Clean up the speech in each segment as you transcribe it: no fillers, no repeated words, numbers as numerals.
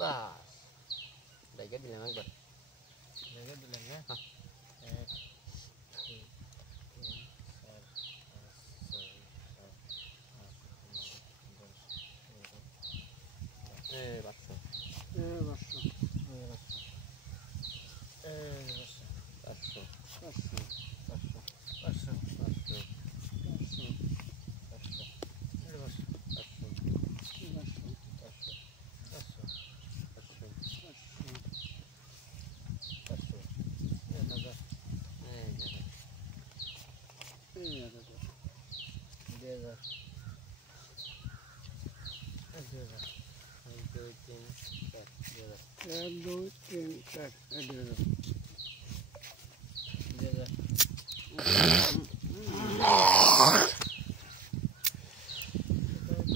বাস জায়গা দিলাম একবার জায়গা দিলেন না হ্যাঁ 1 2 3 4 5 6 7 8 9 10 11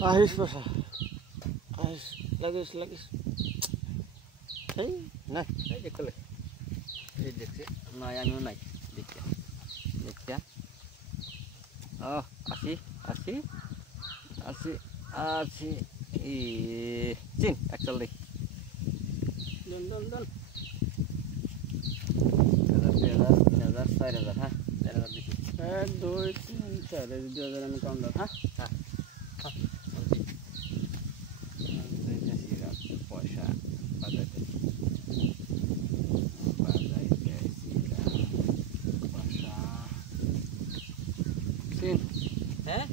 Ahis pasal. Ahis lagi. Hey, nah, এই যে কলে এই দেখছি নাই আমিও নাই দেখতে ও আসি চিন একচল দেখি দন 1000 4000 হ্যাঁ 4000 দেখি 1 2 3 4 2000 আমি কাউন্ট হ্যাঁ পয়সা বাজাইতে Sin. হ্যাঁ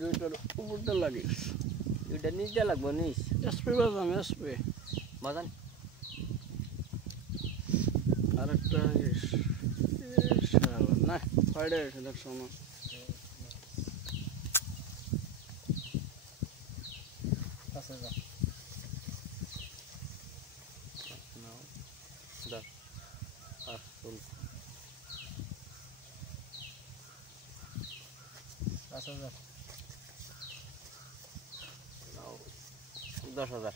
দুইটার উপরটা লাগিস দুইটা নিচে লাগবো নিচ এসপি বাজাম এসপি বাজান আরেকটা না ফাইডে এসে দেখছো না দশ আসুন 5000 10,000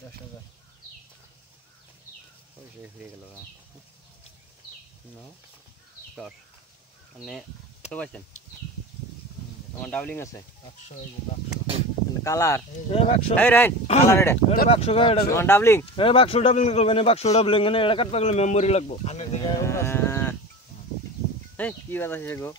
10,000 ওই যে হয়ে গেল না 10 মানে তো পাইছেন আমার ডাবলিং আছে 100 এই যে 100 কালার এই 100 এই রাইন কালার এটা 100 গাড়ি আমার ডাবলিং এই 100 ডাবলিং করবে না 100 ডাবলিং না এটা কাটতে গেলে মেমরি লাগবে এই কি বাতা আছে গো